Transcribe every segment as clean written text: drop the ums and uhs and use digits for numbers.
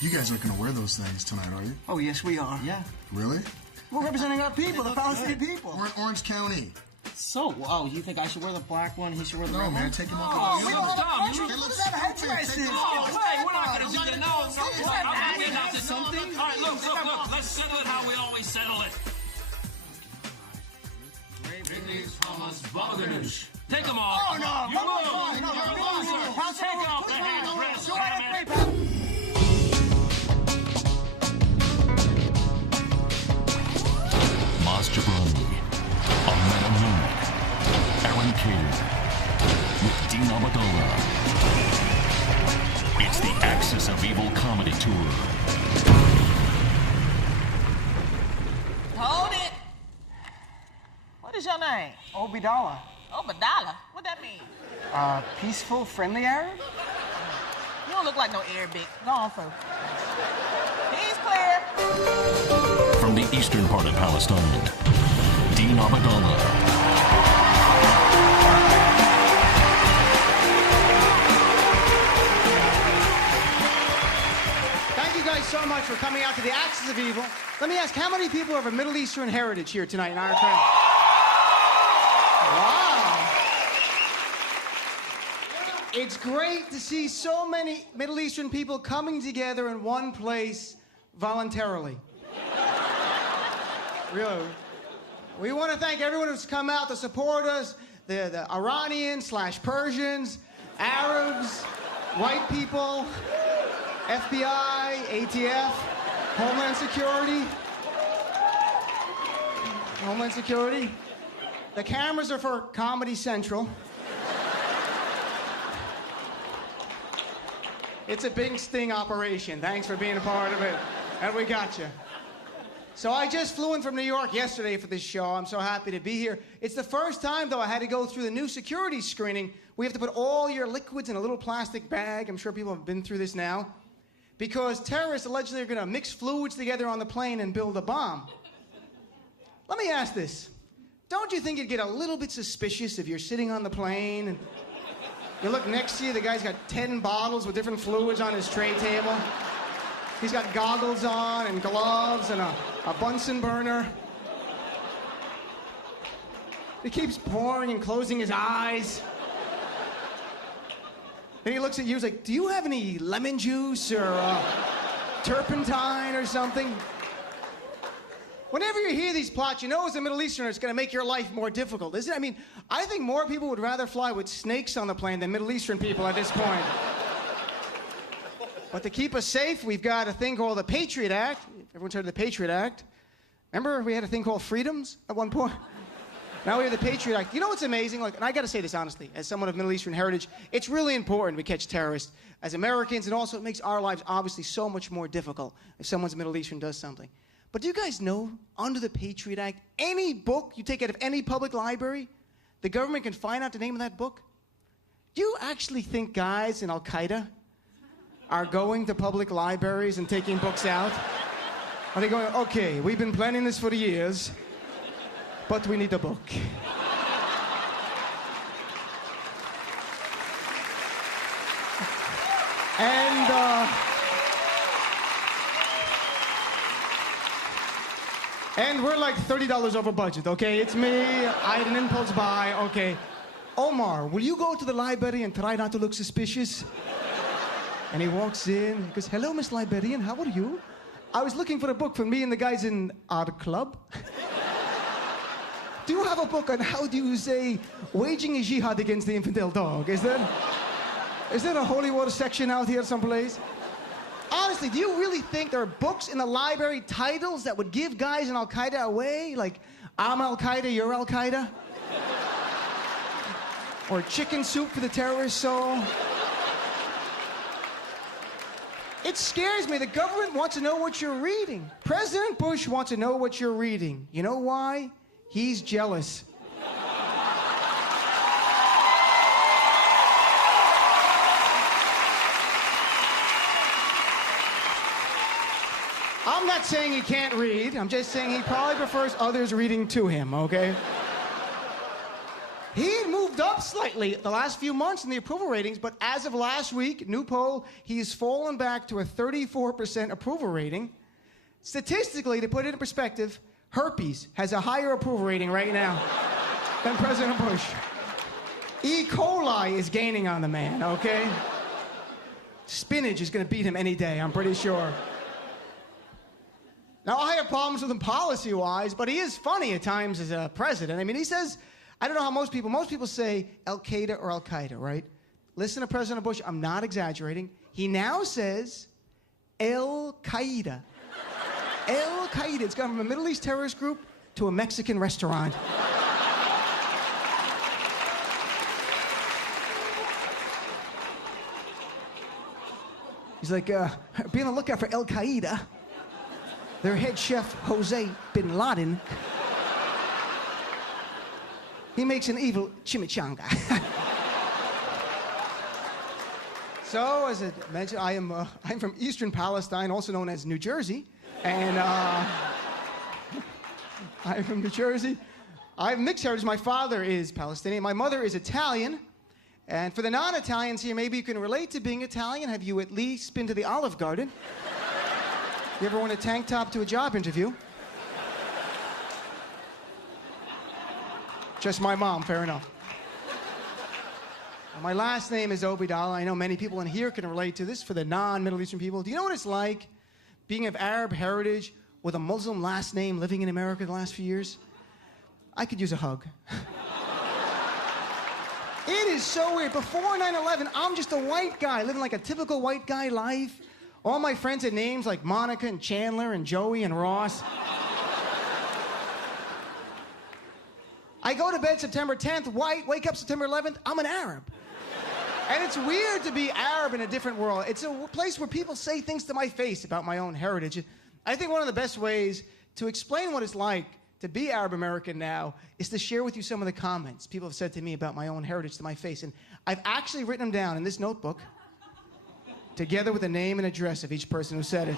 You guys aren't going to wear those things tonight, are you? Oh, yes, we are. Yeah. Really? We're representing our people, the Palestinian people. We're in Orange County. So, you think I should wear the black one? He should wear the red one? No, man, take him off. Oh, we don't have a country. Look at that headdress. Hey, we're not going to do that. No. Something? All right, look. Let's settle it how we always settle it. Take them off. Oh, no. You move. No. Take off the headdress. Maz Jabroni, Amanda Newman, Aaron Cater, with Dean Abdallah. It's the Axis of Evil Comedy Tour. Hold it. What is your name? Obidala. Obadala? What that mean? Peaceful, friendly Arab? You don't look like no Arabic. Go on, folks. He's clear. From the eastern part of Palestine, Dean Abdallah. Thank you guys so much for coming out to the Axis of Evil. Let me ask, how many people have a Middle Eastern heritage here tonight in our crowd? Wow. It's great to see so many Middle Eastern people coming together in one place voluntarily. Really. We want to thank everyone who's come out to support us, the Iranians/Persians, Arabs, white people, FBI, ATF, Homeland Security. The cameras are for Comedy Central. It's a big sting operation. Thanks for being a part of it. And we got you. So I just flew in from New York yesterday for this show. I'm so happy to be here. It's the first time, though, I had to go through the new security screening. We have to put all your liquids in a little plastic bag. I'm sure people have been through this now. Because terrorists allegedly are going to mix fluids together on the plane and build a bomb. Let me ask this. Don't you think you'd get a little bit suspicious if you're sitting on the plane and you look next to you, the guy's got 10 bottles with different fluids on his tray table? He's got goggles on and gloves and a Bunsen burner. He keeps pouring and closing his eyes. And he looks at you, he's like, do you have any lemon juice or turpentine or something? Whenever you hear these plots, you know as a Middle Easterner, it's going to make your life more difficult, isn't it? I mean, I think more people would rather fly with snakes on the plane than Middle Eastern people at this point. But to keep us safe, we've got a thing called the Patriot Act. Everyone's heard of the Patriot Act. Remember we had a thing called freedoms at one point? Now we have the Patriot Act. You know what's amazing? Like, and I got to say this honestly, as someone of Middle Eastern heritage, it's really important we catch terrorists as Americans, and also it makes our lives obviously so much more difficult if someone's Middle Eastern does something. But do you guys know, under the Patriot Act, any book you take out of any public library, the government can find out the name of that book? Do you actually think guys in Al-Qaeda are going to public libraries and taking books out? Are they going, okay, we've been planning this for years, but we need a book. And we're like $30 over budget, okay? It's me, I had an impulse buy, okay. Omar, will you go to the library and try not to look suspicious? And he walks in, he goes, hello, Miss Librarian, how are you? I was looking for a book for me and the guys in our club. Do you have a book on how do you say waging a jihad against the infidel dog? Is there a holy war section out here someplace? Honestly, do you really think there are books in the library, titles that would give guys in Al-Qaeda away? Like, I'm Al-Qaeda, you're Al-Qaeda? Or chicken soup for the terrorist soul? It scares me. The government wants to know what you're reading. President Bush wants to know what you're reading. You know why? He's jealous. I'm not saying he can't read. I'm just saying he probably prefers others reading to him, okay? He had moved up slightly the last few months in the approval ratings, but as of last week, new poll, he's fallen back to a 34% approval rating. Statistically, to put it in perspective, herpes has a higher approval rating right now than President Bush. E. coli is gaining on the man, okay? Spinach is going to beat him any day, I'm pretty sure. Now, I have problems with him policy-wise, but he is funny at times as a president. I mean, he says, I don't know how most people say Al-Qaeda or Al-Qaeda, right? Listen to President Bush, I'm not exaggerating. He now says Al-Qaeda. Al-Qaeda. It's gone from a Middle East terrorist group to a Mexican restaurant. He's like, be on the lookout for Al-Qaeda. Their head chef, Jose Bin Laden, he makes an evil chimichanga. So, as I mentioned, I'm from Eastern Palestine, also known as New Jersey. And I'm from New Jersey. I have mixed heritage. My father is Palestinian. My mother is Italian. And for the non-Italians here, maybe you can relate to being Italian. Have you at least been to the Olive Garden? You ever worn a tank top to a job interview? Just my mom, fair enough. Well, my last name is Obidala. I know many people in here can relate to this. For the non-Middle Eastern people, do you know what it's like being of Arab heritage with a Muslim last name living in America the last few years? I could use a hug. It is so weird. Before 9/11, I'm just a white guy living like a typical white guy life. All my friends had names like Monica and Chandler and Joey and Ross. I go to bed September 10th, white, wake up September 11th, I'm an Arab. And it's weird to be Arab in a different world. It's a place where people say things to my face about my own heritage. I think one of the best ways to explain what it's like to be Arab American now is to share with you some of the comments people have said to me about my own heritage to my face. And I've actually written them down in this notebook, together with the name and address of each person who said it.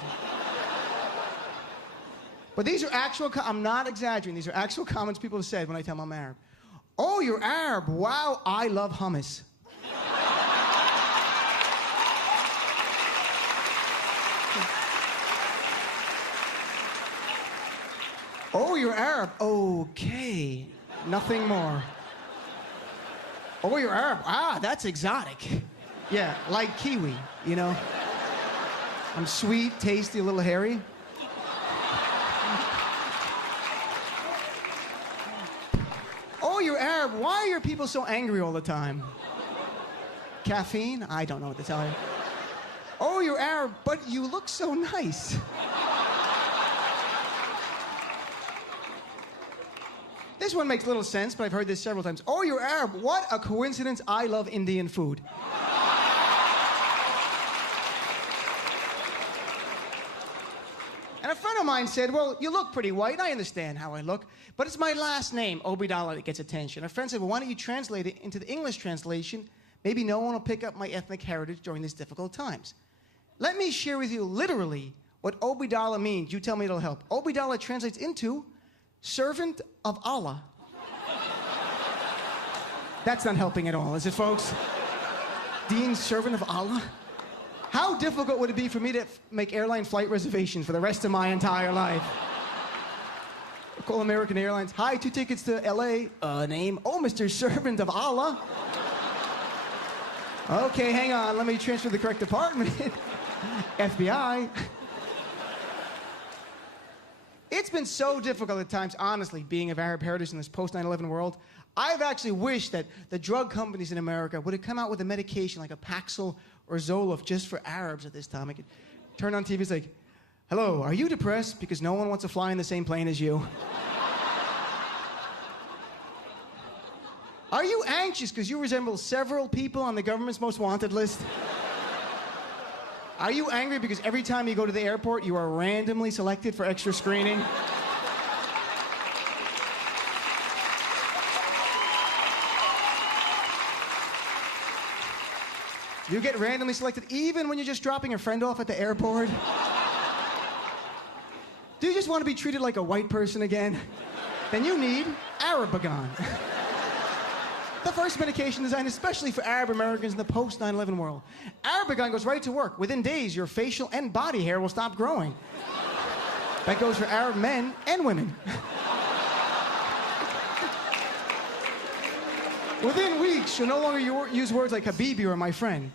But these are actual, I'm not exaggerating, these are actual comments people have said when I tell them I'm Arab. Oh, you're Arab. Wow, I love hummus. Oh, you're Arab. Okay. Nothing more. Oh, you're Arab. Ah, that's exotic. Yeah, like kiwi, you know? I'm sweet, tasty, a little hairy. Oh, you're Arab. Why are your people so angry all the time? Caffeine? I don't know what to tell you. Oh, you're Arab, but you look so nice. This one makes little sense, but I've heard this several times. Oh, you're Arab. What a coincidence. I love Indian food. And a friend of mine said, well, you look pretty white, and I understand how I look, but it's my last name, Obidala, that gets attention. A friend said, well, why don't you translate it into the English translation? Maybe no one will pick up my ethnic heritage during these difficult times. Let me share with you literally what Obidala means. You tell me it'll help. Obidala translates into servant of Allah. That's not helping at all, is it, folks? Dean, servant of Allah? How difficult would it be for me to make airline flight reservations for the rest of my entire life? Call American Airlines. Hi, 2 tickets to LA. Name? Oh, Mr. Servant of Allah. Okay, hang on. Let me transfer to the correct department. FBI. It's been so difficult at times, honestly, being of Arab heritage in this post-9/11 world. I've actually wished that the drug companies in America would have come out with a medication like a Paxil or Zoloft just for Arabs at this time. I could turn on TV, it's like, hello, are you depressed because no one wants to fly in the same plane as you? Are you anxious because you resemble several people on the government's most wanted list? Are you angry because every time you go to the airport, you are randomly selected for extra screening? You get randomly selected even when you're just dropping a friend off at the airport? Do you just want to be treated like a white person again? Then you need Arabagon. The first medication designed especially for Arab Americans in the post 9/11 world. Arabigan goes right to work. Within days, your facial and body hair will stop growing. That goes for Arab men and women. Within weeks, you'll no longer use words like Habibi or my friend.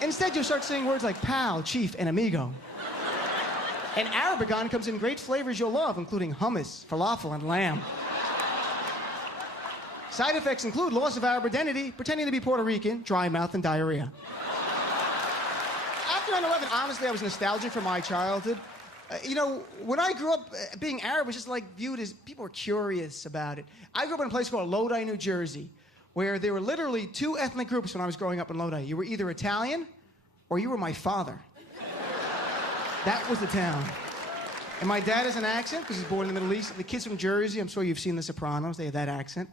Instead, you'll start saying words like pal, chief, and amigo. And Arabigan comes in great flavors you'll love, including hummus, falafel, and lamb. Side effects include loss of Arab identity, pretending to be Puerto Rican, dry mouth, and diarrhea. After 9/11, honestly, I was nostalgic for my childhood. You know, when I grew up, being Arab was just like viewed as, people were curious about it. I grew up in a place called Lodi, New Jersey, where there were literally two ethnic groups when I was growing up in Lodi. You were either Italian or you were my father. That was the town. And my dad has an accent because he's born in the Middle East. The kids from Jersey, I'm sure you've seen The Sopranos, they have that accent.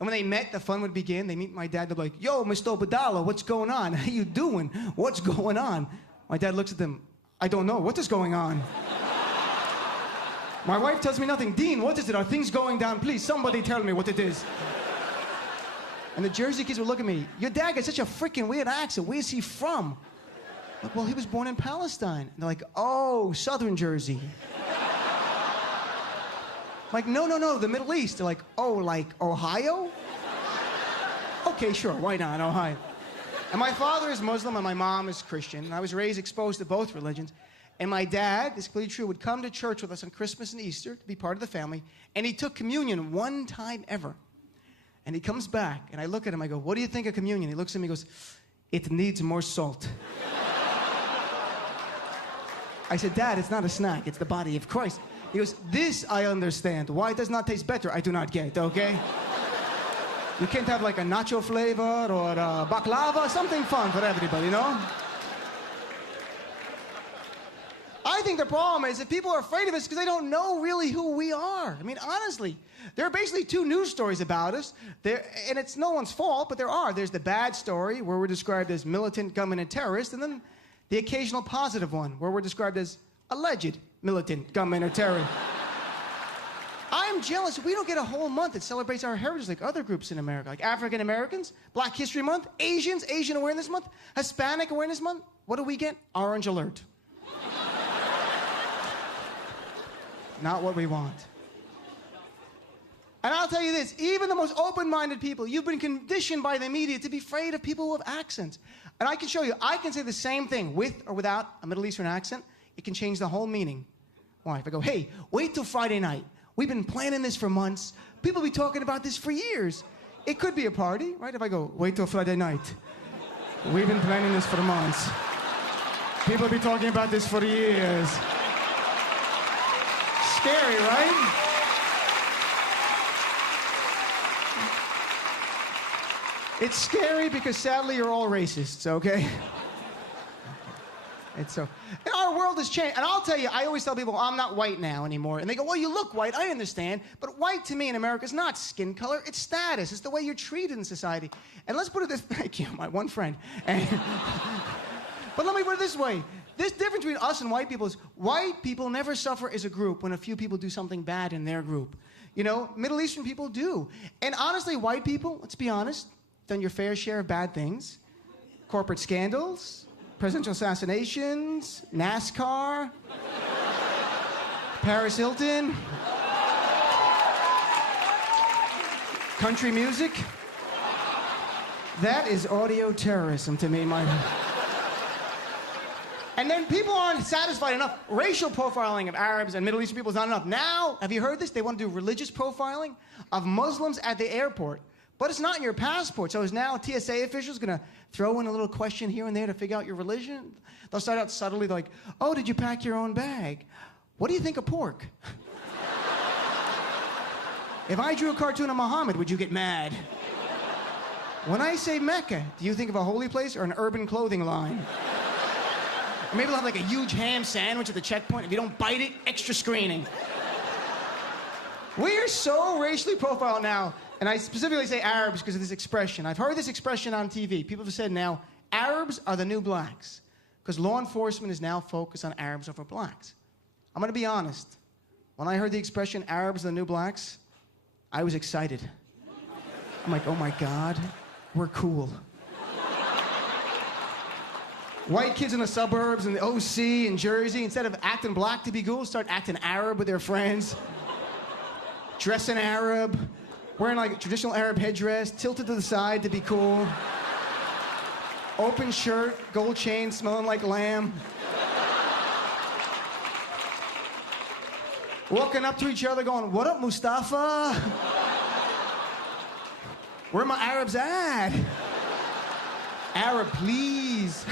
And when they met, the fun would begin. They meet my dad, they're like, yo, Mr. Badala, what's going on? How you doing? What's going on? My dad looks at them, I don't know, what is going on? My wife tells me nothing. Dean, what is it? Are things going down? Please, somebody tell me what it is. And the Jersey kids would look at me, your dad got such a freaking weird accent. Where's he from? Like, well, he was born in Palestine. And they're like, oh, Southern Jersey. I'm like, no, the Middle East. They're like, oh, like Ohio? Okay, sure, why not, Ohio? And my father is Muslim and my mom is Christian. And I was raised exposed to both religions. And my dad, this is clearly true, would come to church with us on Christmas and Easter to be part of the family. And he took communion one time ever. And he comes back, and I look at him, I go, what do you think of communion? He looks at me and goes, it needs more salt. I said, Dad, it's not a snack, it's the body of Christ. He goes, this I understand. Why it does not taste better, I do not get, okay? You can't have like a nacho flavor or a baklava, something fun for everybody, you know? I think the problem is that people are afraid of us because they don't know really who we are. I mean, honestly, there are basically two news stories about us. And it's no one's fault, but there are. There's the bad story, where we're described as militant, gunmen, and terrorists, and then the occasional positive one, where we're described as alleged militant, gunmen, or terrorists. I'm jealous. We don't get a whole month that celebrates our heritage like other groups in America, like African Americans, Black History Month, Asians, Asian Awareness Month, Hispanic Awareness Month. What do we get? Orange alert. Not what we want. And I'll tell you this, even the most open-minded people, you've been conditioned by the media to be afraid of people with accents. And I can show you, I can say the same thing with or without a Middle Eastern accent. It can change the whole meaning. Why? If I go, hey, wait till Friday night. We've been planning this for months. People be talking about this for years. It could be a party, right? If I go, wait till Friday night. We've been planning this for months. People be talking about this for years. Scary, right? It's scary because sadly you're all racists, okay? It's so, and our world has changed. And I'll tell you, I always tell people, I'm not white now anymore. And they go, well, you look white, I understand. But white to me in America is not skin color, it's status. It's the way you're treated in society. And let's put it this, thank you, my one friend. But let me put it this way. This difference between us and white people is white people never suffer as a group when a few people do something bad in their group. You know, Middle Eastern people do. And honestly, white people, let's be honest, done your fair share of bad things. Corporate scandals, presidential assassinations, NASCAR, Paris Hilton, country music. That is audio terrorism to me, my... And then people aren't satisfied enough. Racial profiling of Arabs and Middle Eastern people is not enough. Now, have you heard this? They want to do religious profiling of Muslims at the airport. But it's not in your passport. So is now TSA officials going to throw in a little question here and there to figure out your religion? They'll start out subtly like, oh, did you pack your own bag? What do you think of pork? If I drew a cartoon of Muhammad, would you get mad? When I say Mecca, do you think of a holy place or an urban clothing line? Or maybe they'll have like a huge ham sandwich at the checkpoint. If you don't bite it, extra screening. We are so racially profiled now. And I specifically say Arabs because of this expression. I've heard this expression on TV. People have said now, Arabs are the new blacks. Because law enforcement is now focused on Arabs over blacks. I'm going to be honest. When I heard the expression, Arabs are the new blacks, I was excited. I'm like, oh my God, we're cool. White kids in the suburbs and the OC in Jersey, instead of acting black to be cool, start acting Arab with their friends. Dressing Arab, wearing like a traditional Arab headdress, tilted to the side to be cool. Open shirt, gold chain, smelling like lamb. Walking up to each other going, what up, Mustafa? Where my Arabs at? Arab, please.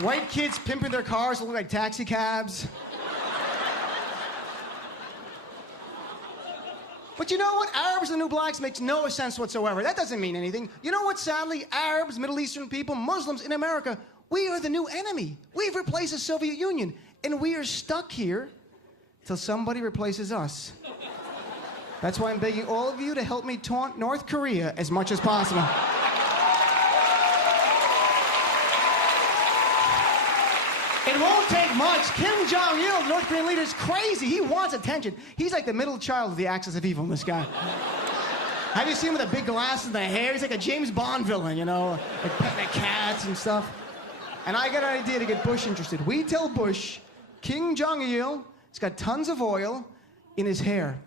White kids pimping their cars that look like taxi cabs. But you know what? Arabs and the new blacks makes no sense whatsoever. That doesn't mean anything. You know what? Sadly, Arabs, Middle Eastern people, Muslims in America, we are the new enemy. We've replaced the Soviet Union, and we are stuck here till somebody replaces us. That's why I'm begging all of you to help me taunt North Korea as much as possible. It won't take much. Kim Jong-il, the North Korean leader, is crazy. He wants attention. He's like the middle child of the axis of evil, this guy. Have you seen him with the big glasses and the hair? He's like a James Bond villain, you know, like petting the cats and stuff. And I got an idea to get Bush interested. We tell Bush, Kim Jong-il has got tons of oil in his hair.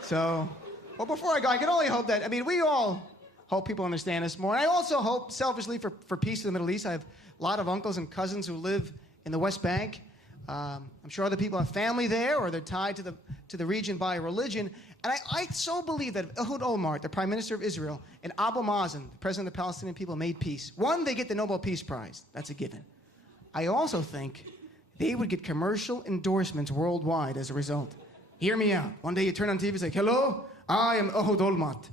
So, well, before I go, I can only hope that, we all hope people understand this more. And I also hope, selfishly, for peace in the Middle East. I have a lot of uncles and cousins who live in the West Bank. I'm sure other people have family there, or they're tied to the region by religion. And I so believe that if Ehud Olmert, the Prime Minister of Israel, and Abu Mazen, the President of the Palestinian people, made peace, one, they get the Nobel Peace Prize. That's a given. I also think they would get commercial endorsements worldwide as a result. Hear me out. One day you turn on TV and say, hello, I am Ehud Olmert.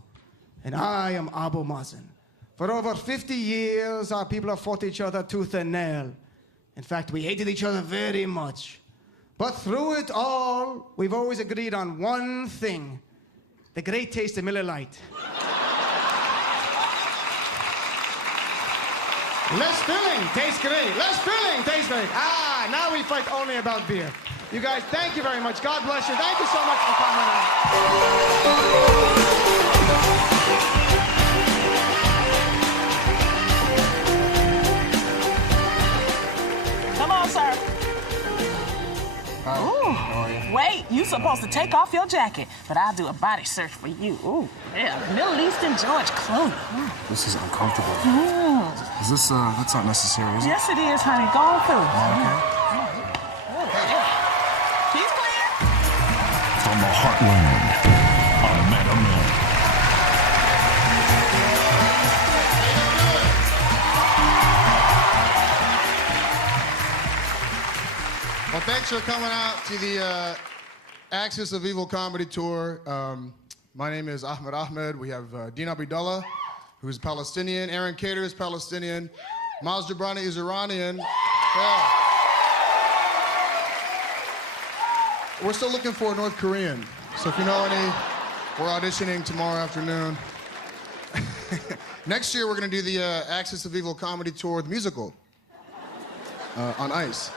And I am Abu Mazen. For over 50 years, our people have fought each other tooth and nail. In fact, we hated each other very much. But through it all, we've always agreed on one thing: the great taste of Miller Lite. Less filling tastes great. Less filling tastes great. Now we fight only about beer. You guys, thank you very much. God bless you. Thank you so much for coming out. Come on, sir. Ooh. Wait, you supposed to take off your jacket, but I'll do a body search for you. Ooh, yeah, Middle Eastern George Clooney. This is uncomfortable. Is this, that's not necessary, is it? Yes, it is, honey. Go on through. Okay. He's clear. From the heartland of Madam. Well, thanks for coming out to the Axis of Evil comedy tour. My name is Ahmed. We have Dean Abdullah, who's Palestinian. Aaron Cater is Palestinian. Maz Jabrani is Iranian. Yeah. We're still looking for a North Korean. So if you know any, we're auditioning tomorrow afternoon. Next year, we're going to do the Axis of Evil comedy tour, the musical, on ice.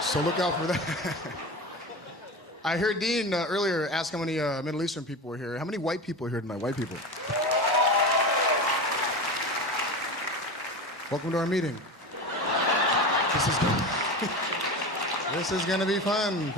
So look out for that. I heard Dean earlier ask how many Middle Eastern people were here. How many white people are here tonight? White people. Welcome to our meeting. This is gonna be fun.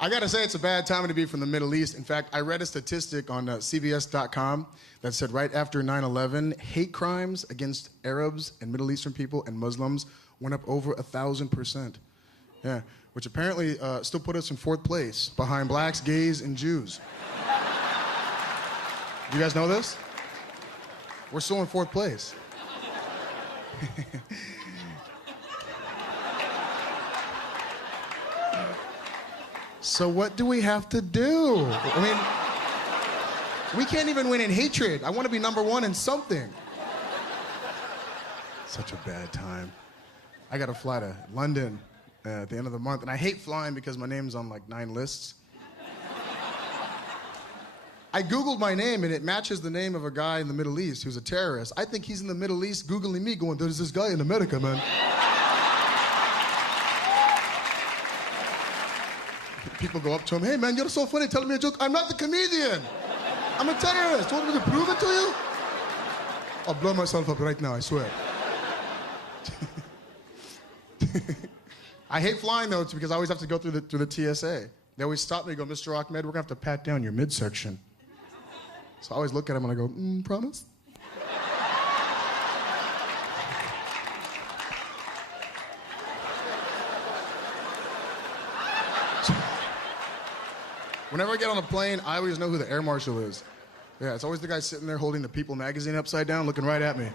I gotta say, it's a bad time to be from the Middle East. In fact, I read a statistic on CBS.com that said right after 9/11, hate crimes against Arabs and Middle Eastern people and Muslims went up over 1,000%. Yeah, which apparently still put us in 4th place behind blacks, gays, and Jews. Do you guys know this? We're still in 4th place. So what do we have to do? I mean, we can't even win in hatred. I want to be number 1 in something. Such a bad time. I got to fly to London at the end of the month, and I hate flying because my name's on like 9 lists. I Googled my name, and it matches the name of a guy in the Middle East who's a terrorist. I think he's in the Middle East Googling me going, there's this guy in America, man. People go up to him, hey, man, you're so funny, tell me a joke. I'm not the comedian. I'm a terrorist. You want me to prove it to you? I'll blow myself up right now, I swear. I hate flying, though, because I always have to go through the TSA. They always stop me and go, Mr. Ahmed, we're going to have to pat down your midsection. So I always look at him and I go, promise? Whenever I get on a plane, I always know who the air marshal is. Yeah, it's always the guy sitting there holding the People magazine upside down, looking right at me.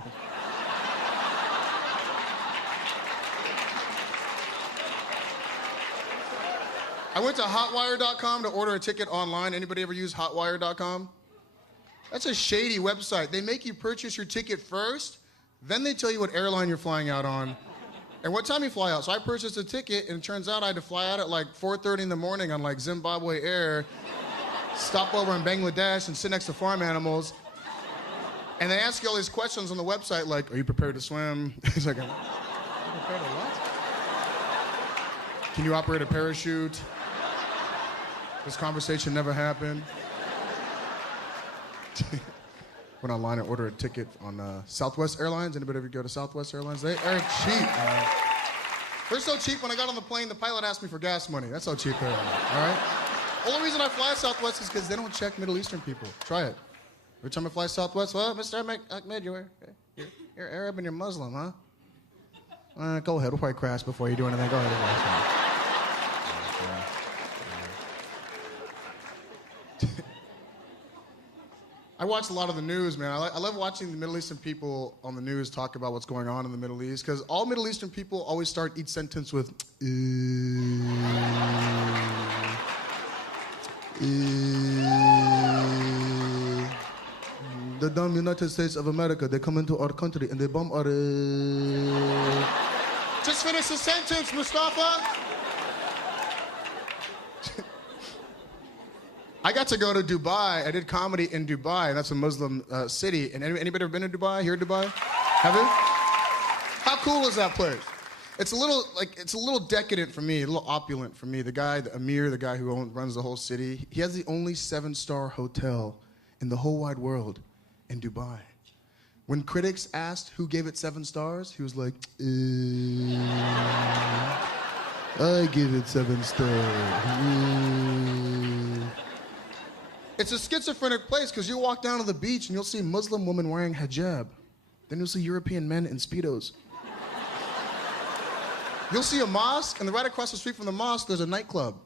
I went to hotwire.com to order a ticket online. Anybody ever use hotwire.com? That's a shady website. They make you purchase your ticket first, then they tell you what airline you're flying out on and what time you fly out. So I purchased a ticket, and it turns out I had to fly out at like 4:30 in the morning on like Zimbabwe Air, stop over in Bangladesh and sit next to farm animals. And they ask you all these questions on the website like, are you prepared to swim? It's like, are you prepared to what? Can you operate a parachute? This conversation never happened. Went online and ordered a ticket on Southwest Airlines. Anybody ever go to Southwest Airlines? They are cheap, man. They're so cheap, when I got on the plane, the pilot asked me for gas money. That's how cheap they are, all right? Only reason I fly Southwest is because they don't check Middle Eastern people. Try it. Every time I fly Southwest, well, Mr. Ahmed, you're Arab and you're Muslim, huh? Go ahead, we'll probably crash before you do anything. Go ahead. I watch a lot of the news, man. I love watching the Middle Eastern people on the news talk about what's going on in the Middle East, because all Middle Eastern people always start each sentence with, the damn United States of America, they come into our country and they bomb our... Just finish the sentence, Mustafa. I got to go to Dubai. I did comedy in Dubai, and that's a Muslim city. And anybody ever been to Dubai? Here in Dubai? Have you? How cool is that place? It's a little decadent for me, a little opulent for me. The guy, the Amir, the guy who runs the whole city, he has the only 7-star hotel in the whole wide world in Dubai. When critics asked who gave it 7 stars, he was like, I give it 7 stars. It's a schizophrenic place because you walk down to the beach and you'll see Muslim women wearing hijab. Then you'll see European men in Speedos. You'll see a mosque, and right across the street from the mosque, there's a nightclub.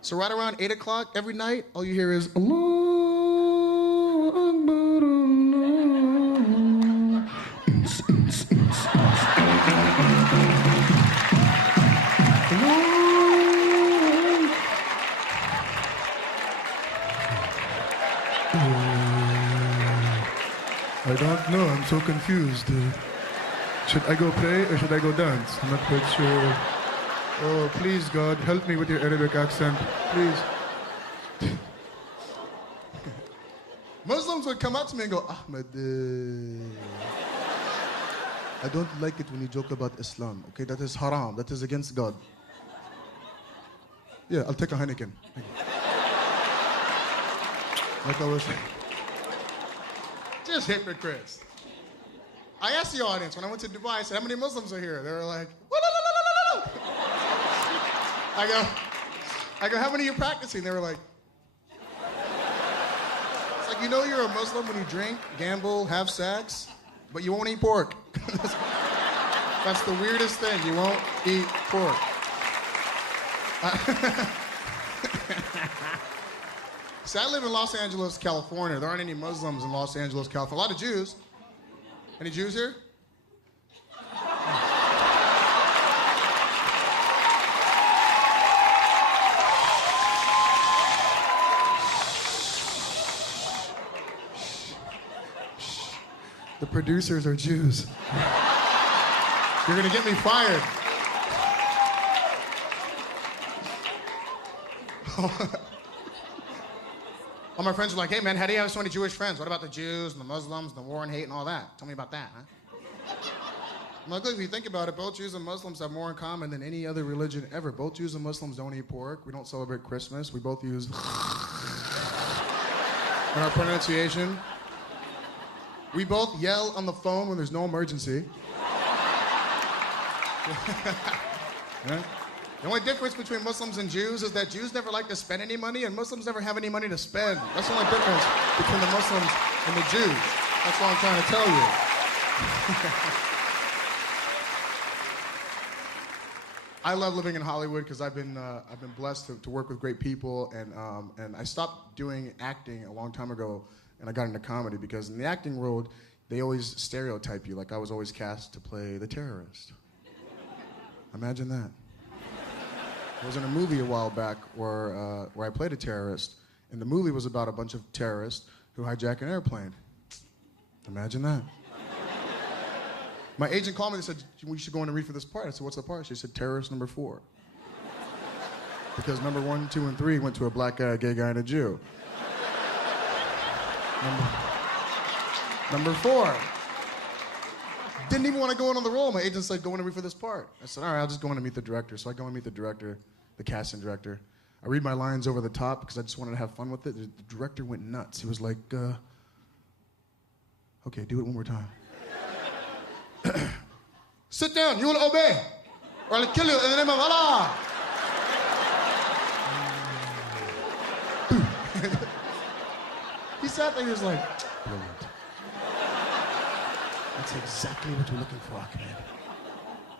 So right around 8 o'clock every night, all you hear is, Allahu Akbar, I don't know, I'm so confused. Should I go pray or should I go dance? I'm not quite sure. Oh, please, God, help me with your Arabic accent, please. Muslims would come up to me and go, Ahmed, I don't like it when you joke about Islam, okay? That is haram, that is against God. Yeah, I'll take a Heineken. Like I was saying. Just hypocrites. I asked the audience when I went to Dubai, I said, how many Muslims are here? They were like, I go, how many are you practicing? They were like, it's like, you know you're a Muslim when you drink, gamble, have sex, but you won't eat pork. That's the weirdest thing, you won't eat pork. See, I live in Los Angeles, California. There aren't any Muslims in Los Angeles, California. A lot of Jews. Any Jews here? The producers are Jews. You're gonna get me fired. All my friends were like, hey, man, how do you have so many Jewish friends? What about the Jews and the Muslims and the war and hate and all that? Tell me about that, huh? I'm like, look, if you think about it, both Jews and Muslims have more in common than any other religion ever. Both Jews and Muslims don't eat pork. We don't celebrate Christmas. We both use in our pronunciation. We both yell on the phone when there's no emergency. Yeah? The only difference between Muslims and Jews is that Jews never like to spend any money and Muslims never have any money to spend. That's the only difference between the Muslims and the Jews. That's what I'm trying to tell you. I love living in Hollywood because I've been blessed to work with great people, and I stopped doing acting a long time ago, and I got into comedy because in the acting world, they always stereotype you. Like I was always cast to play the terrorist. Imagine that. I was in a movie a while back where I played a terrorist, and the movie was about a bunch of terrorists who hijack an airplane. Imagine that. My agent called me and said, we should go in and read for this part. I said, what's the part? She said, terrorist number 4. Because number 1, 2, and 3 went to a black guy, a gay guy, and a Jew. Number 4. Didn't even want to go in on the role. My agent said, go in and read for this part. I said, all right, I'll just go in and meet the director. So I go and meet the director, the casting director. I read my lines over the top because I just wanted to have fun with it. The director went nuts. He was like, okay, do it one more time. Sit down, you will obey, or I'll kill you in the name of Allah. He sat there, he was like, brilliant. That's exactly what we're looking for, Ahmed.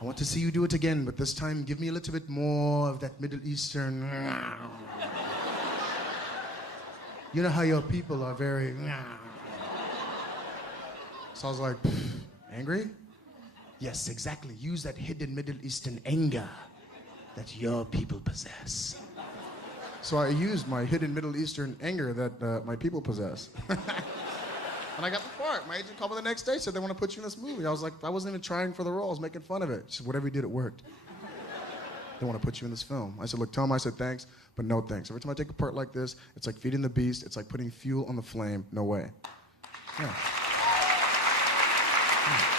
I want to see you do it again, but this time give me a little bit more of that Middle Eastern. You know how your people are very. So I was like, angry? Yes, exactly. Use that hidden Middle Eastern anger that your people possess. So I used my hidden Middle Eastern anger that my people possess. And I got the part. My agent called me the next day, said they want to put you in this movie. I was like, I wasn't even trying for the role. I was making fun of it. She said, whatever you did, it worked. They want to put you in this film. I said, look, tell them I said thanks, but no thanks. Every time I take a part like this, it's like feeding the beast. It's like putting fuel on the flame. No way. Yeah.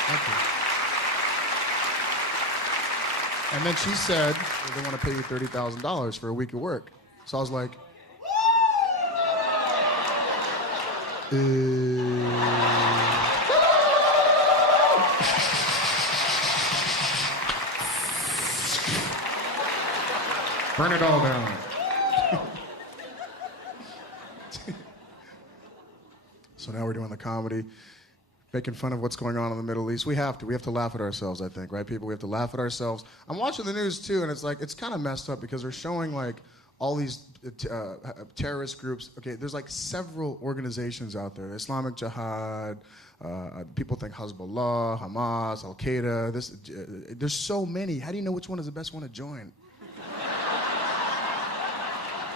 Thank you. And then she said, well, they want to pay you $30,000 for a week of work. So I was like, burn it all down. So now we're doing the comedy, making fun of what's going on in the Middle East. We have to laugh at ourselves, I think, right, people? We have to laugh at ourselves. I'm watching the news, too, and it's like, it's kind of messed up because they're showing, like, all these terrorist groups. Okay, there's, like, several organizations out there. Islamic Jihad, people think Hezbollah, Hamas, Al-Qaeda. There's so many. How do you know which one is the best one to join?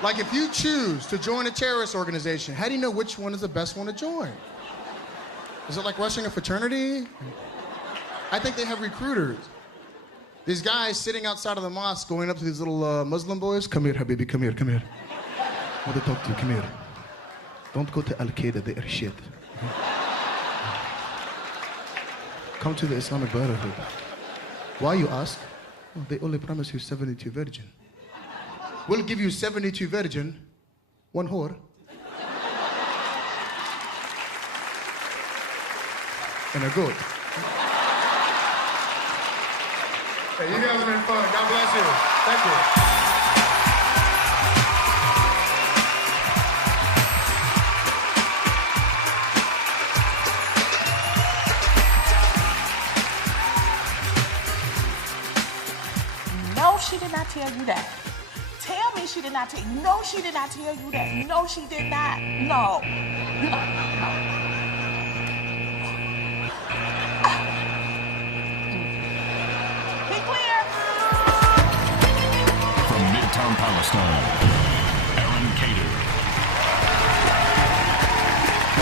Like, if you choose to join a terrorist organization, how do you know which one is the best one to join? Is it like rushing a fraternity? I think they have recruiters. These guys sitting outside of the mosque going up to these little Muslim boys. Come here, Habibi, come here, come here. I want to talk to you, come here. Don't go to Al-Qaeda, they are shit. Come to the Islamic Brotherhood. Why, you ask? Oh, they only promise you 72 virgin. We'll give you 72 virgin, 1 whore. And a goat. Hey, you guys have been fun. God bless you. Thank you. No, she did not tell you that. Tell me she did not tell you. No, she did not tell you that. No, she did not. No. Be clear. From Midtown Palestine, Aaron Cater.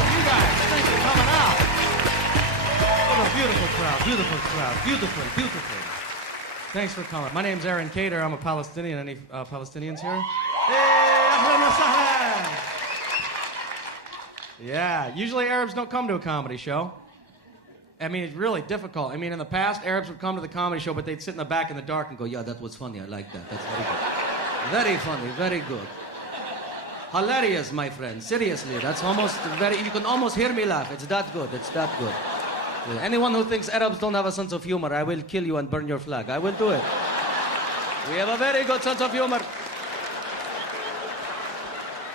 You guys, thanks for coming out. What a beautiful crowd, beautiful crowd, beautiful, beautiful. Thanks for coming. My name's Aaron Cater. I'm a Palestinian. Any Palestinians here? Hey, ahlan wa sahlan. Yeah, usually Arabs don't come to a comedy show. I mean, it's really difficult. I mean, in the past, Arabs would come to the comedy show, but they'd sit in the back in the dark and go, yeah, that was funny. I like that. That's very good. Very funny. Very good. Hilarious, my friend. Seriously, that's almost very... You can almost hear me laugh. It's that good. It's that good. Yeah. Anyone who thinks Arabs don't have a sense of humor, I will kill you and burn your flag. I will do it. We have a very good sense of humor.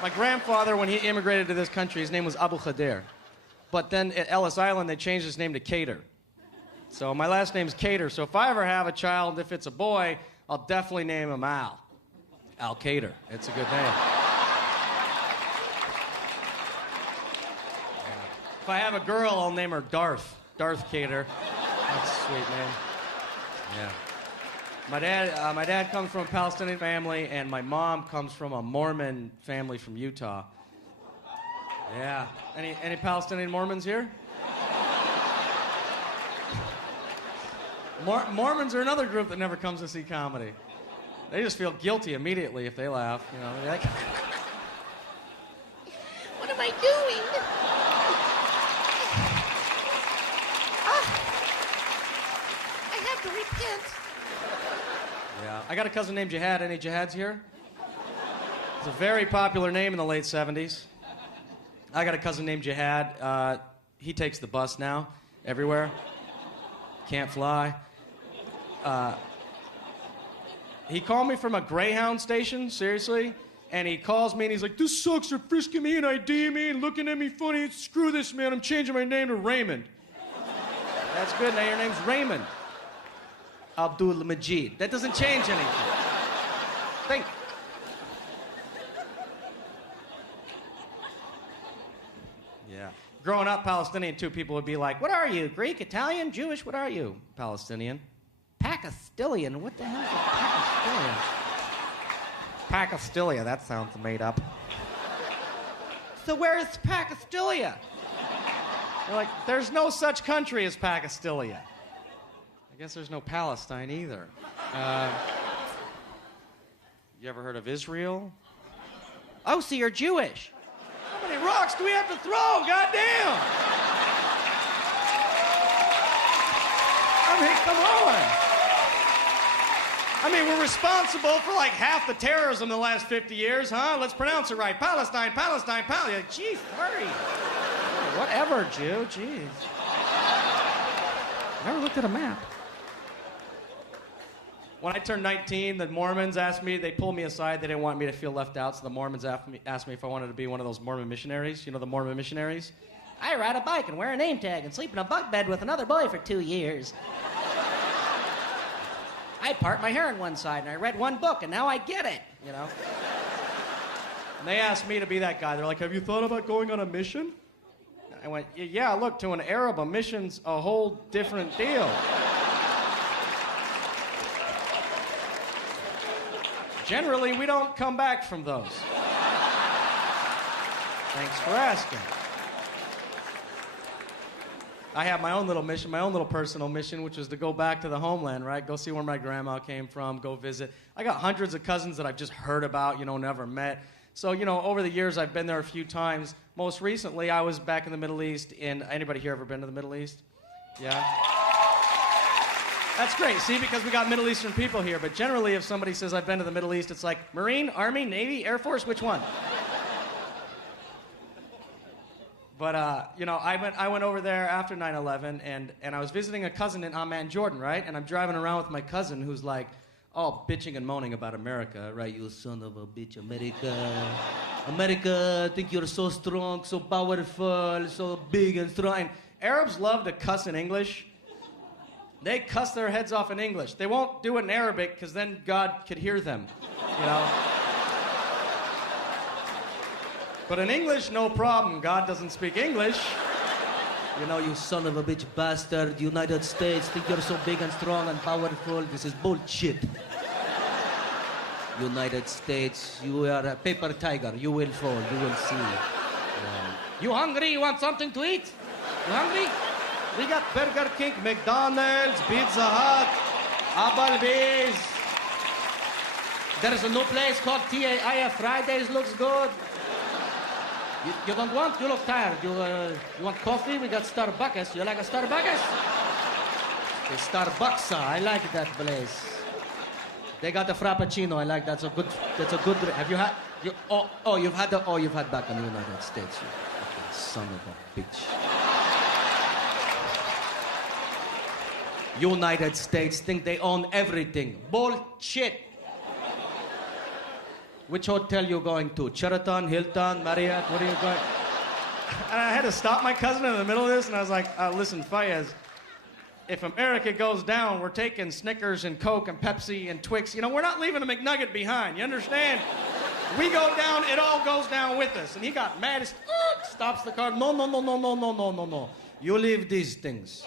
My grandfather, when he immigrated to this country, his name was Abu Khadir. But then at Ellis Island, they changed his name to Cater. So my last name's Cater. So if I ever have a child, if it's a boy, I'll definitely name him Al. Al Cater. It's a good name. If I have a girl, I'll name her Darth. Darth Cater. That's a sweet name. Yeah. My dad comes from a Palestinian family, and my mom comes from a Mormon family from Utah. Yeah. Any Palestinian Mormons here? Mormons are another group that never comes to see comedy. They just feel guilty immediately if they laugh. You know, they're like, What am I doing? I have to repent. yeah. I got a cousin named Jihad. Any Jihads here? It's a very popular name in the late 70s. I got a cousin named Jihad. He takes the bus now, everywhere. Can't fly. He called me from a Greyhound station, seriously. And he calls me and he's like, this sucks, they're frisking me and IDing me and looking at me funny. Screw this, man, I'm changing my name to Raymond. That's good, now your name's Raymond. Abdul Majid. That doesn't change anything. Think. Yeah. Growing up Palestinian, too, people would be like, what are you? Greek, Italian, Jewish? What are you? Palestinian. Pakistilian? What the hell is a Pakistilian? Pakistilia, that sounds made up. So where's Pakistilia? They're like, there's no such country as Pakistilia. I guess there's no Palestine either. You ever heard of Israel? Oh, so you're Jewish. How many rocks do we have to throw? Goddamn! I mean, come on. I mean, we're responsible for like half the terrorism in the last 50 years, huh? Let's pronounce it right. Palestine, Palestine, Palestine. Jeez, hurry. Whatever, Jew. Jeez. Never looked at a map. When I turned 19, the Mormons asked me, they pulled me aside. They didn't want me to feel left out, so the Mormons asked me if I wanted to be one of those Mormon missionaries. You know the Mormon missionaries? I ride a bike and wear a name tag and sleep in a bunk bed with another boy for 2 years. I part my hair on one side and I read one book and now I get it, you know? And they asked me to be that guy. They're like, have you thought about going on a mission? I went, yeah, look, to an Arab, a mission's a whole different deal. Generally, we don't come back from those. Thanks for asking. I have my own little mission, my own little personal mission, which is to go back to the homeland, right? Go see where my grandma came from, go visit. I got hundreds of cousins that I've just heard about, you know, never met. So, you know, over the years, I've been there a few times. Most recently, I was back in the Middle East. Anybody here ever been to the Middle East? Yeah? That's great, see, because we got Middle Eastern people here. But generally, if somebody says, I've been to the Middle East, it's like, Marine, Army, Navy, Air Force, which one? But, you know, I went over there after 9/11, and I was visiting a cousin in Amman, Jordan, right? And I'm driving around with my cousin who's like, all bitching and moaning about America, right? You son of a bitch, America. America, I think you're so strong, so powerful, so big and strong. And Arabs love to cuss in English. They cuss their heads off in English. They won't do it in Arabic, because then God could hear them, you know? But in English, no problem. God doesn't speak English. You know, you son of a bitch bastard, United States, think you're so big and strong and powerful. This is bullshit. United States, you are a paper tiger. You will fall, you will see. You hungry? You want something to eat? You hungry? We got Burger King, McDonald's, Pizza Hut, Applebee's. There's a new place called TAIF Fridays, looks good. You don't want? You look tired. You want coffee? We got Starbucks. You like a Starbucks? The Starbucks. I like that place. They got the Frappuccino. I like that. That's a good. Have you had? You've had back in the United States. You fucking son of a bitch. United States think they own everything. Bullshit. Which hotel you going to? Sheraton, Hilton, Marriott? Where are you going? And I had to stop my cousin in the middle of this, and I was like, listen, Fayez, if America goes down, we're taking Snickers and Coke and Pepsi and Twix. You know, we're not leaving a McNugget behind. You understand? We go down, it all goes down with us. And he got mad. He stops the car. No. You leave these things.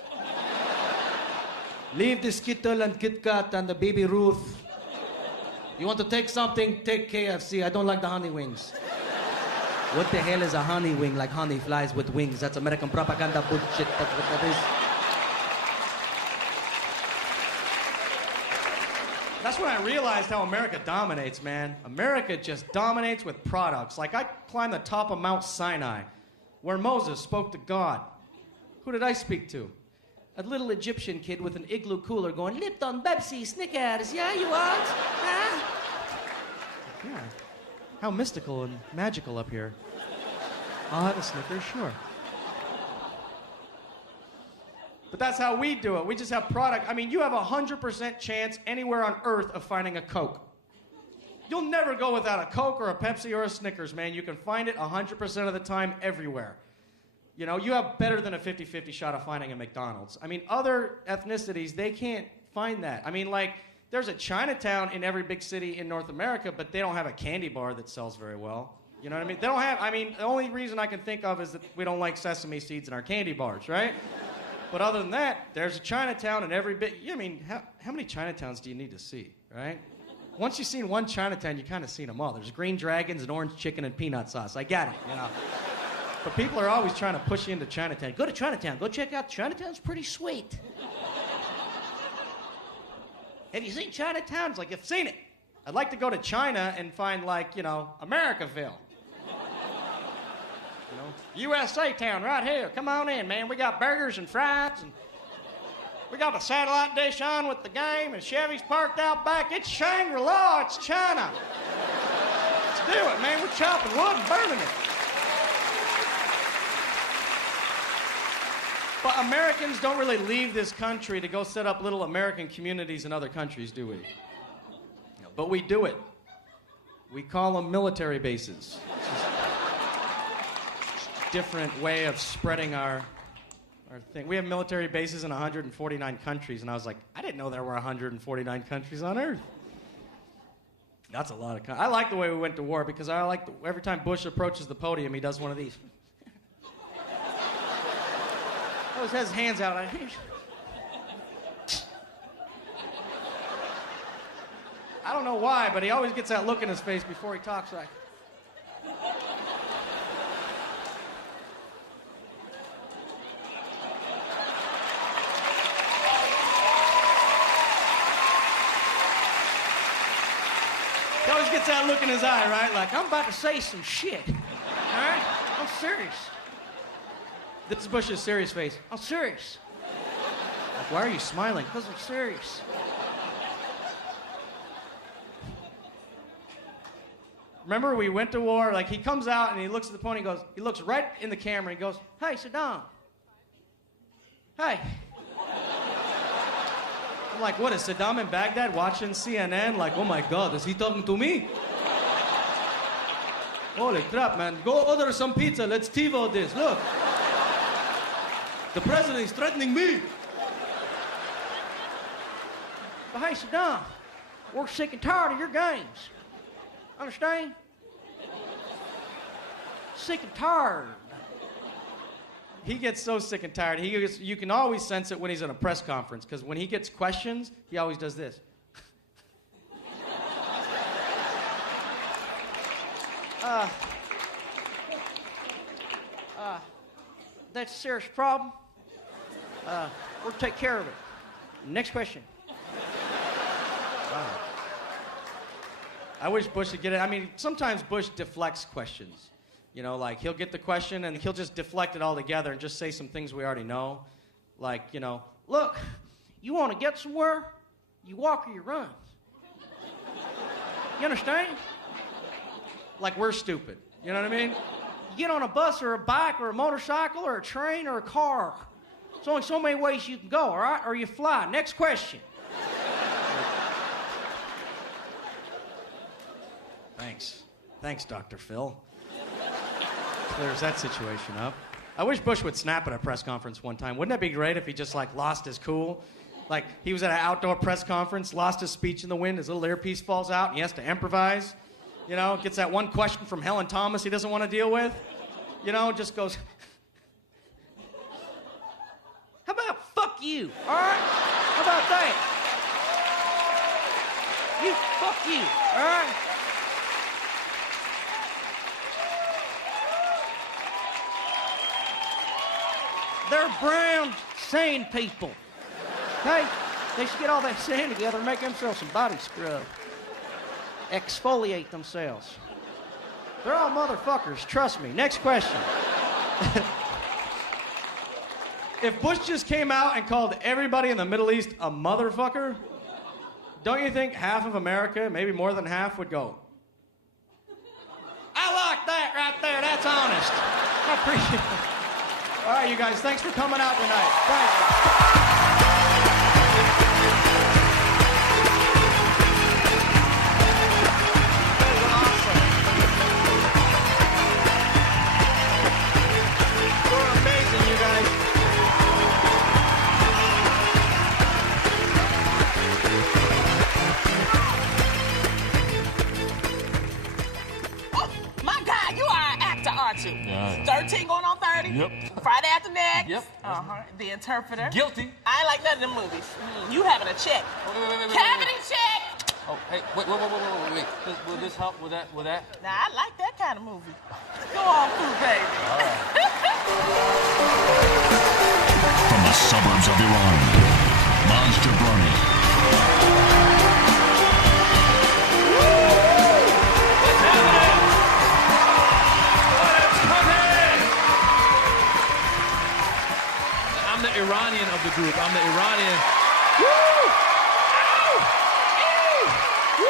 Leave the Skittle and Kit Kat and the Baby Ruth. You want to take something? Take KFC. I don't like the honey wings. What the hell is a honey wing? Like honey flies with wings. That's American propaganda bullshit. That's what that is. That's when I realized how America dominates, man. America just dominates with products. Like, I climbed the top of Mount Sinai, where Moses spoke to God. Who did I speak to? A little Egyptian kid with an igloo cooler going, Lipton, Pepsi, Snickers, yeah, you want? Huh? Yeah. How mystical and magical up here. I'll have a Snickers, sure. But that's how we do it. We just have product. I mean, you have a 100% chance anywhere on Earth of finding a Coke. You'll never go without a Coke or a Pepsi or a Snickers, man. You can find it 100% of the time everywhere. You know, you have better than a 50-50 shot of finding a McDonald's. I mean, other ethnicities, they can't find that. I mean, like, there's a Chinatown in every big city in North America, but they don't have a candy bar that sells very well. You know what I mean? They don't have, I mean, the only reason I can think of is that we don't like sesame seeds in our candy bars, right? But other than that, there's a Chinatown in every bit. I mean, how many Chinatowns do you need to see, right? Once you've seen one Chinatown, you kind of seen them all. There's green dragons and orange chicken and peanut sauce. I get it, you know. But people are always trying to push you into Chinatown. Go to Chinatown. Go check out Chinatown's pretty sweet. Have you seen Chinatown? It's like, you've seen it. I'd like to go to China and find, like, you know, Americaville. You know, USA Town right here. Come on in, man. We got burgers and fries, and we got the satellite dish on with the game, and Chevy's parked out back. It's Shangri-La. It's China. Let's do it, man. We're chopping wood and burning it. But Americans don't really leave this country to go set up little American communities in other countries, do we? But we do it. We call them military bases. It's just a different way of spreading our thing. We have military bases in 149 countries, and I was like, I didn't know there were 149 countries on Earth. That's a lot of I like the way we went to war, because I like every time Bush approaches the podium, he does one of these. He always has his hands out. I don't know why, but he always gets that look in his face before he talks, like. He always gets that look in his eye, right? Like, I'm about to say some shit. All right? I'm serious. This is Bush's serious face. I'm serious. Like, why are you smiling? Because I'm serious. Remember, we went to war. Like, he comes out and he looks at the pony. He looks right in the camera. And he goes, "Hey, Saddam. Hey." I'm like, what is Saddam in Baghdad watching CNN? Like, oh my God, is he talking to me? Holy crap, man! Go order some pizza. Let's TiVo this. Look. The president is threatening me. But hey, Saddam, we're sick and tired of your games. Understand? Sick and tired. He gets so sick and tired. You can always sense it when he's in a press conference, because when he gets questions, he always does this. That's a serious problem. We'll take care of it. Next question. Wow. I wish Bush would get it. I mean, sometimes Bush deflects questions. You know, like he'll get the question and he'll just deflect it all together and just say some things we already know. Like, you know, look, you want to get somewhere? You walk or you run. You understand? Like we're stupid. You know what I mean? You get on a bus or a bike or a motorcycle or a train or a car. There's only so many ways you can go, all right? Or you fly. Next question. Thanks, Dr. Phil. Clears that situation up. I wish Bush would snap at a press conference one time. Wouldn't that be great if he just, like, lost his cool? Like, he was at an outdoor press conference, lost his speech in the wind, his little earpiece falls out, and he has to improvise. You know, gets that one question from Helen Thomas he doesn't want to deal with. You know, just goes, how about fuck you, all right? How about that? You, fuck you, all right? They're brown, sane people. Okay? They should get all that sand together and make themselves some body scrub. Exfoliate themselves. They're all motherfuckers, trust me. Next question. If Bush just came out and called everybody in the Middle East a motherfucker, don't you think half of America, maybe more than half, would go, I like that right there, that's honest. I appreciate it. All right, you guys, thanks for coming out tonight. Thank you. Yeah. 13 going on 30? Yep. Friday After Next? Yep. The Interpreter? Guilty. I ain't like none of them movies. You having a check. Wait. Cavity check! Oh, hey, wait. Will this help with that? Now, I like that kind of movie. Go on, Pooh, baby. All right. From the suburbs of Iran, Monster Brony. Iranian of the group. I'm the Iranian. Woo! Woo!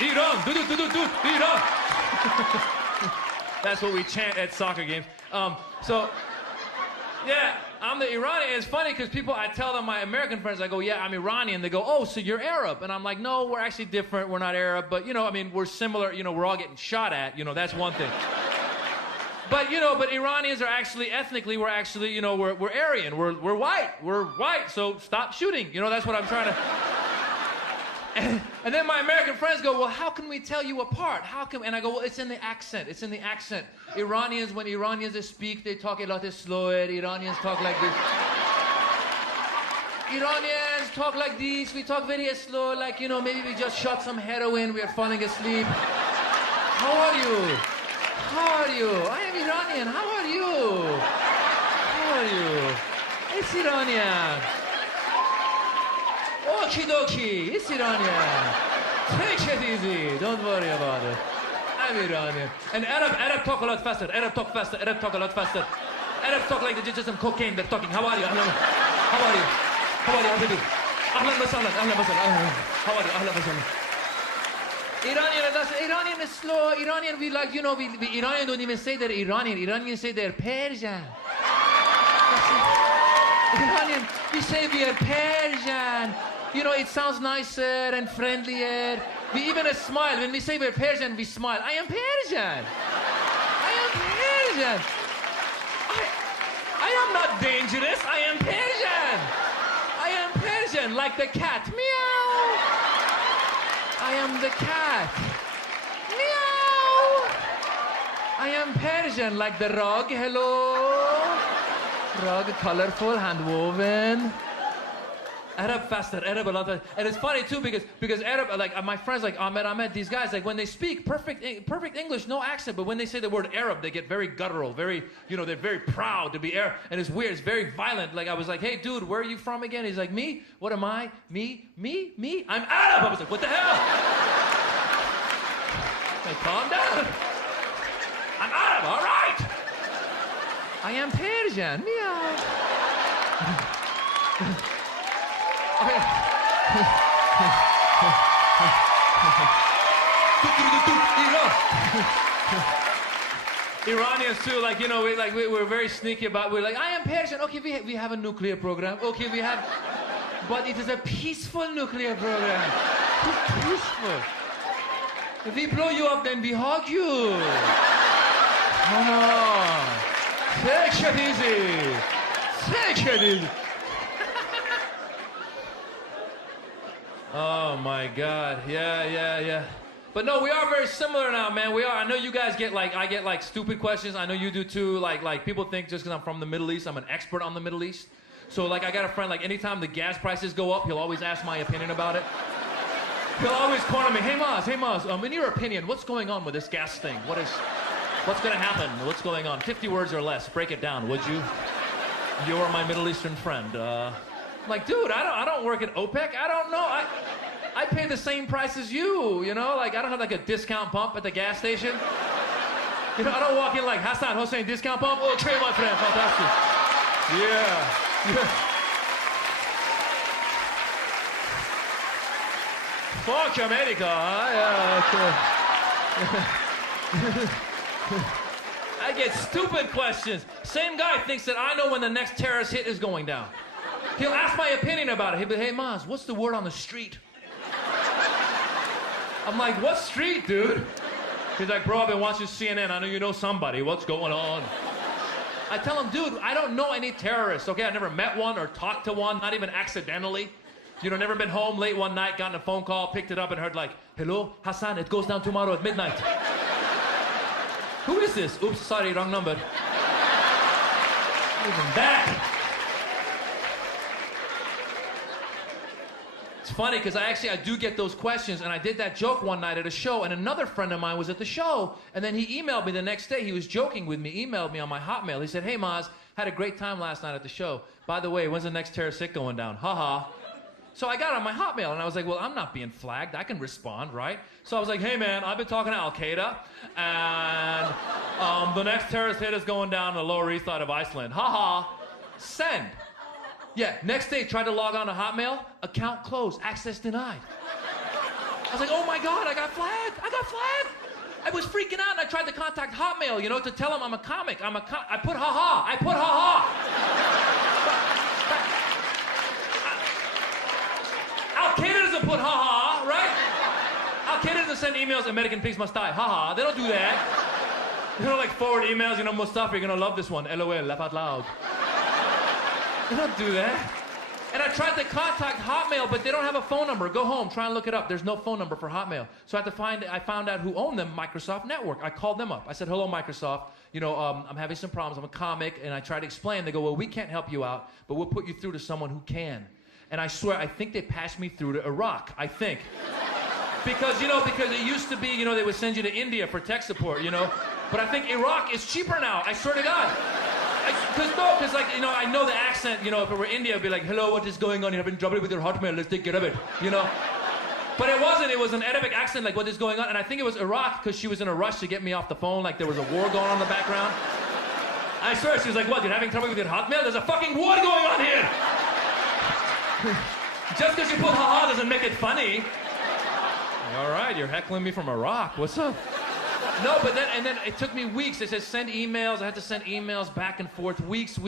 Iran! Iran! That's what we chant at soccer games. Yeah, I'm the Iranian. It's funny because I tell them, my American friends, I go, yeah, I'm Iranian. They go, oh, so you're Arab. And I'm like, no, we're actually different. We're not Arab. But, we're similar. We're all getting shot at. That's one thing. But Iranians are actually, ethnically, we're actually, we're Aryan. We're white. We're white. So stop shooting. That's what I'm trying to... And then my American friends go, well, how can we tell you apart? How can... And I go, well, it's in the accent. It's in the accent. Iranians, when Iranians speak, they talk a lot slower. Iranians talk like this. Iranians talk like this. We talk very slow, like, maybe we just shot some heroin. We are falling asleep. How are you? How are you? I am Iranian. How are you? How are you? It's Iranian. Okie dokie. It's Iranian. Take it easy. Don't worry about it. I'm Iranian. And Arab talk a lot faster. Arab talk faster. Arab talk a lot faster. Arab talk like they just some cocaine. They're talking. How are you? How are you? How are you? How are you? Ahlan wa sahlan. Ahlan wa sahlan. How are you? Ahlan wa sahlan. Iranian is slow. Iranian, we Iranian don't even say they're Iranian. Iranians say they're Persian. Iranian, we say we are Persian. It sounds nicer and friendlier. We even smile. When we say we're Persian, we smile. I am Persian. I am Persian. I am not dangerous. I am Persian. I am Persian, like the cat. Meow. I am the cat. Meow. I am Persian, like the rug. Hello. Rug, colorful, hand-woven. Arab faster, Arab a lot faster. And it's funny too because Arab, like my friends like Ahmed, these guys, like when they speak perfect English, no accent, but when they say the word Arab, they get very guttural, very, they're very proud to be Arab. And it's weird, it's very violent. Like I was like, hey dude, where are you from again? He's like, me? What am I? Me? I'm Arab. I was like, what the hell? Hey, calm down. I'm Arab, all right. I am Persian. Meow. Iranians too, like, you know, we're very sneaky about. We're like, I am Persian. Okay, we have a nuclear program. Okay, we have, but it is a peaceful nuclear program. Peaceful. If we blow you up, then we hug you. Come on, take it easy. Take it easy. Oh my God, yeah. But no, we are very similar now, man. We are. I know you guys get I get stupid questions. I know you do too. Like people think just because I'm from the Middle East, I'm an expert on the Middle East. So like I got a friend, like anytime the gas prices go up, he'll always ask my opinion about it. He'll always corner me. Hey Maz, in your opinion, what's going on with this gas thing? What's gonna happen? What's going on? 50 words or less. Break it down, would you? You're my Middle Eastern friend. I'm like, dude, I don't work at OPEC. I don't know. I pay the same price as you know? Like, I don't have like a discount pump at the gas station. You know, I don't walk in like, Hassan Hussein discount pump? Okay, my friend, fantastic. Yeah. Fuck America, huh? Yeah, I get stupid questions. Same guy thinks that I know when the next terrorist hit is going down. He'll ask my opinion about it. He'll be, hey, Maz, what's the word on the street? I'm like, what street, dude? He's like, bro, I've been watching CNN. I know you know somebody. What's going on? I tell him, dude, I don't know any terrorists, okay? I never met one or talked to one, not even accidentally. You know, never been home late one night, gotten a phone call, picked it up and heard like, hello, Hassan, it goes down tomorrow at midnight. Who is this? Oops, sorry, wrong number. Even that. It's funny because I do get those questions, and I did that joke one night at a show, and another friend of mine was at the show, and then he emailed me the next day. He was joking with me, emailed me on my Hotmail. He said, hey, Maz, had a great time last night at the show. By the way, when's the next terrorist hit going down? Ha. So I got it on my Hotmail, and I was like, well, I'm not being flagged. I can respond, right? So I was like, hey, man, I've been talking to Al-Qaeda, and the next terrorist hit is going down the Lower East Side of Iceland. Ha. Send. Yeah, next day, tried to log on to Hotmail, account closed, access denied. I was like, oh my God, I got flagged. I was freaking out, and I tried to contact Hotmail, you know, to tell them I'm a comic. I put ha. Al-Qaeda doesn't put ha, right? Al-Qaeda doesn't send emails, American pigs must die. Ha. They don't do that. They don't like forward emails, you know, Mustafa, you're gonna love this one. LOL, laugh out loud. They don't do that. And I tried to contact Hotmail, but they don't have a phone number. Go home, try and look it up. There's no phone number for Hotmail. So I found out who owned them, Microsoft Network. I called them up. I said, hello, Microsoft. You know, I'm having some problems. I'm a comic. And I tried to explain. They go, well, we can't help you out, but we'll put you through to someone who can. And I swear, I think they passed me through to Iraq. I think. Because it used to be, you know, they would send you to India for tech support, you know. But I think Iraq is cheaper now. I swear to God. Because like, you know, I know the accent, you know, if it were India, I'd be like, hello, what is going on? You're having trouble with your Hotmail, let's take care of it, you know? But it wasn't, it was an Arabic accent, like, what is going on? And I think it was Iraq, because she was in a rush to get me off the phone, like there was a war going on in the background. I swear, she was like, what, you're having trouble with your Hotmail? There's a fucking war going on here! Just because you put haha doesn't make it funny. All right, you're heckling me from Iraq, what's up? No, but then it took me weeks. It says send emails. I had to send emails back and forth, weeks.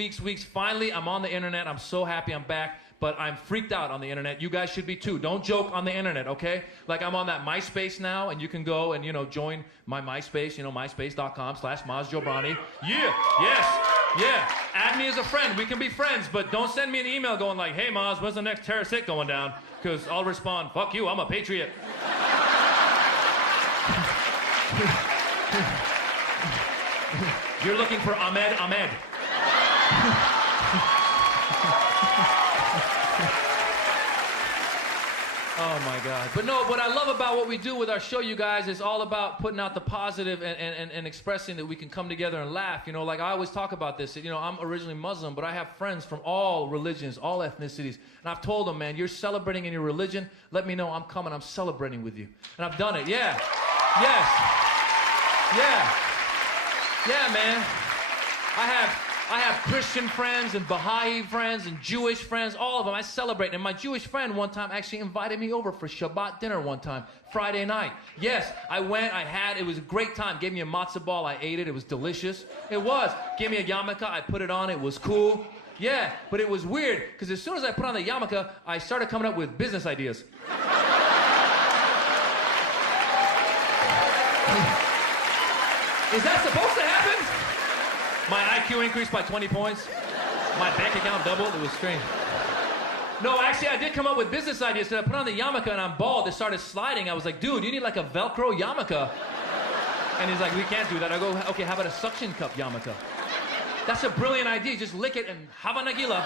Finally, I'm on the internet. I'm so happy I'm back, but I'm freaked out on the internet. You guys should be too. Don't joke on the internet, okay? Like I'm on that MySpace now, and you can go and, you know, join my MySpace, you know, myspace.com/MazJobrani. Yeah, yes, yeah. Add me as a friend. We can be friends, but don't send me an email going like, hey, Maz, when's the next terrorist hit going down? Because I'll respond, fuck you, I'm a patriot. You're looking for Ahmed. Oh my God. But no, what I love about what we do with our show, you guys, is all about putting out the positive and expressing that we can come together and laugh. You know, like I always talk about this. You know, I'm originally Muslim, but I have friends from all religions, all ethnicities. And I've told them, man, you're celebrating in your religion. Let me know I'm coming. I'm celebrating with you. And I've done it, yeah. Yes. Yeah. Yeah, man. I have Christian friends and Baha'i friends and Jewish friends, all of them. I celebrate. And my Jewish friend one time actually invited me over for Shabbat dinner one time, Friday night. Yes, I went, it was a great time. Gave me a matzo ball, I ate it, it was delicious. It was. Gave me a yarmulke, I put it on, it was cool. Yeah, but it was weird, because as soon as I put on the yarmulke, I started coming up with business ideas. Is that supposed to happen? My IQ increased by 20 points. My bank account doubled. It was strange. No, actually, I did come up with business ideas. So I put on the yarmulke and I'm bald. It started sliding. I was like, dude, you need like a Velcro yarmulke. And he's like, we can't do that. I go, okay, how about a suction cup yarmulke? That's a brilliant idea. Just lick it and have a nagila.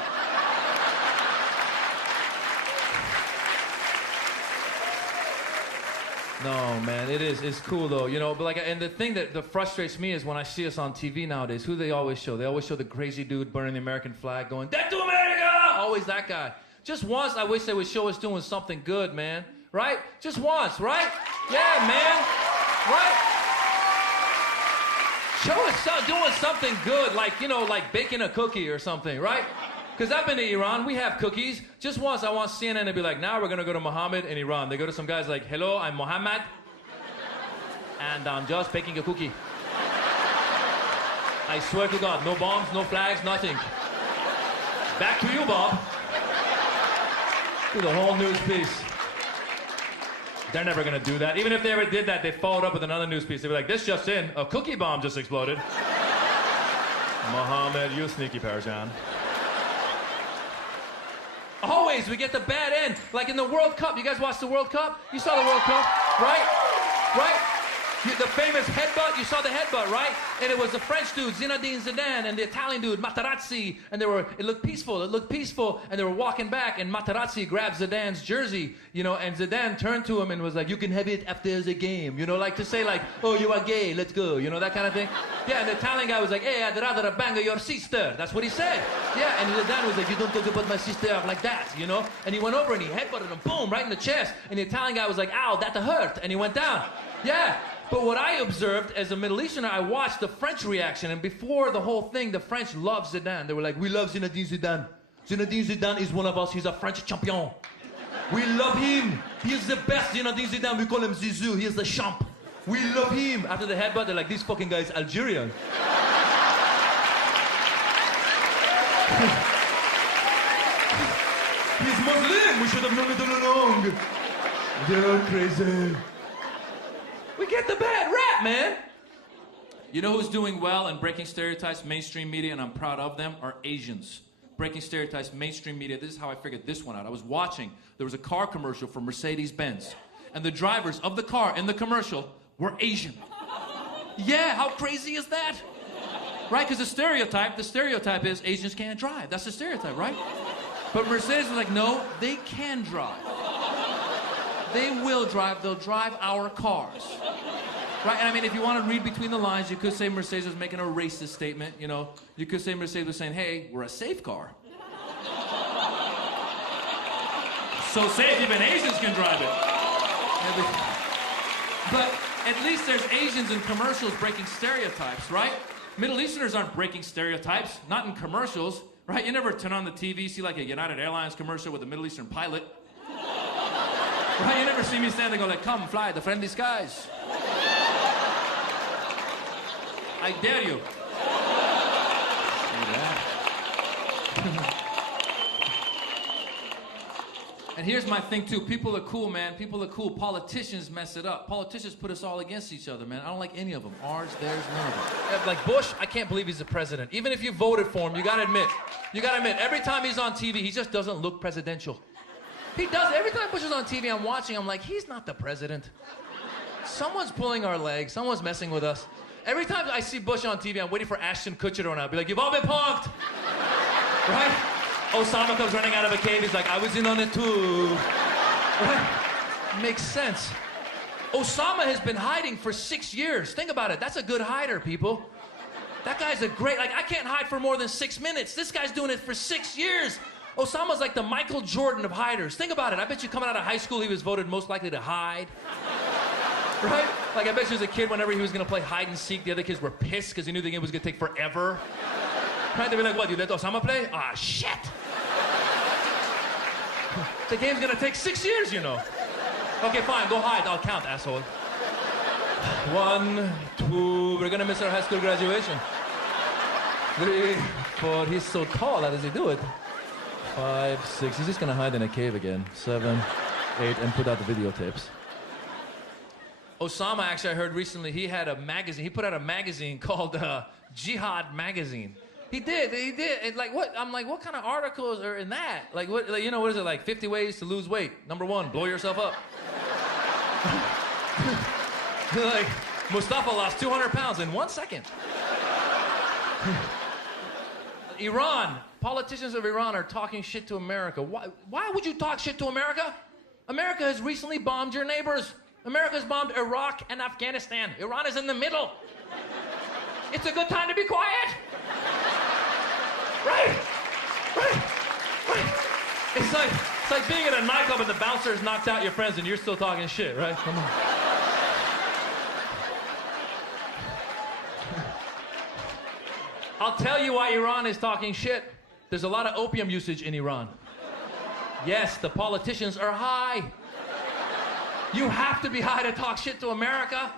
No, man, it's cool though, you know, but like, and the thing that frustrates me is when I see us on TV nowadays, who do they always show? They always show the crazy dude burning the American flag going, "Death to America!" Always that guy. Just once, I wish they would show us doing something good, man. Right? Just once, right? Yeah, man. Right? Show us doing something good, like, you know, like baking a cookie or something, right? Because I've been to Iran, we have cookies. Just once, I want CNN to be like, now we're going to go to Muhammad in Iran. They go to some guys like, hello, I'm Muhammad, and I'm just baking a cookie. I swear to God, no bombs, no flags, nothing. Back to you, Bob. Do the whole news piece. They're never going to do that. Even if they ever did that, they followed up with another news piece. They'd be like, this just in, a cookie bomb just exploded. Muhammad, you sneaky Persian. Always, we get the bad end. Like in the World Cup. You guys watched the World Cup? You saw the World Cup, right? Right? The famous headbutt, you saw the headbutt, right? And it was the French dude, Zinedine Zidane, and the Italian dude, Materazzi, and it looked peaceful, and they were walking back, and Materazzi grabbed Zidane's jersey, you know, and Zidane turned to him and was like, you can have it after the game, you know, like to say like, oh, you are gay, let's go, you know, that kind of thing. Yeah, and the Italian guy was like, hey, I'd rather bang your sister. That's what he said. Yeah, and Zidane was like, you don't talk about my sister like that, you know? And he went over and he headbutted him, boom, right in the chest, and the Italian guy was like, ow, that hurt, and he went down. Yeah. But what I observed as a Middle Easterner, I watched the French reaction, and before the whole thing, the French loved Zidane. They were like, we love Zinedine Zidane. Zinedine Zidane is one of us. He's a French champion. We love him. He is the best Zinedine Zidane. We call him Zizou. He is the champ. We love him. After the headbutt, they're like, this fucking guy is Algerian. He's Muslim. We should have known it all along. They're crazy. We get the bad rap, man. You know who's doing well and breaking stereotypes, mainstream media, and I'm proud of them, are Asians. Breaking stereotypes, mainstream media. This is how I figured this one out. I was watching. There was a car commercial for Mercedes-Benz. And the drivers of the car in the commercial were Asian. Yeah, how crazy is that? Right, because the stereotype is Asians can't drive. That's the stereotype, right? But Mercedes was like, no, they can drive. They will drive. They'll drive our cars. Right? And I mean, if you want to read between the lines, you could say Mercedes was making a racist statement, you know. You could say Mercedes was saying, hey, we're a safe car. So safe even Asians can drive it. But at least there's Asians in commercials breaking stereotypes, right? Middle Easterners aren't breaking stereotypes, not in commercials, right? You never turn on the TV, see like a United Airlines commercial with a Middle Eastern pilot. Right? You never see me stand there go like, come fly the friendly skies. I dare you. And here's my thing too. People are cool, man. People are cool. Politicians mess it up. Politicians put us all against each other, man. I don't like any of them. Ours, theirs, none of them. Like Bush, I can't believe he's the president. Even if you voted for him, you gotta admit, every time he's on TV, he just doesn't look presidential. He does. Every time Bush is on TV, I'm watching, I'm like, he's not the president. Someone's pulling our legs. Someone's messing with us. Every time I see Bush on TV, I'm waiting for Ashton Kutcher to run out. Be like, you've all been punked. Right? Osama comes running out of a cave. He's like, I was in on it too. Right? Makes sense. Osama has been hiding for 6 years. Think about it. That's a good hider, people. That guy's a great, like, I can't hide for more than 6 minutes. This guy's doing it for 6 years. Osama's like the Michael Jordan of hiders. Think about it. I bet you coming out of high school, he was voted most likely to hide. Right? Like, I bet you as a kid, whenever he was gonna play hide and seek, the other kids were pissed because they knew the game was gonna take forever. Right? They'd be like, what, you let Osama play? Ah, shit! The game's gonna take 6 years, you know. Okay, fine, go hide. I'll count, asshole. 1, 2, we're gonna miss our high school graduation. 3, 4, he's so tall, how does he do it? 5, 6, he's just gonna hide in a cave again. 7, 8, and put out the videotapes. Osama, actually, I heard recently, he had a magazine. He put out a magazine called Jihad Magazine. He did. And like, what? I'm like, what kind of articles are in that? Like, what? Like, you know, what is it? Like 50 ways to lose weight. Number 1, blow yourself up. Like, Mustafa lost 200 pounds in 1 second. Iran. Politicians of Iran are talking shit to America. Why would you talk shit to America? America has recently bombed your neighbors. America's bombed Iraq and Afghanistan. Iran is in the middle. It's a good time to be quiet. Right. It's like being in a nightclub and the bouncer's knocked out your friends and you're still talking shit, right? Come on. I'll tell you why Iran is talking shit. There's a lot of opium usage in Iran. Yes, the politicians are high. You have to be high to talk shit to America.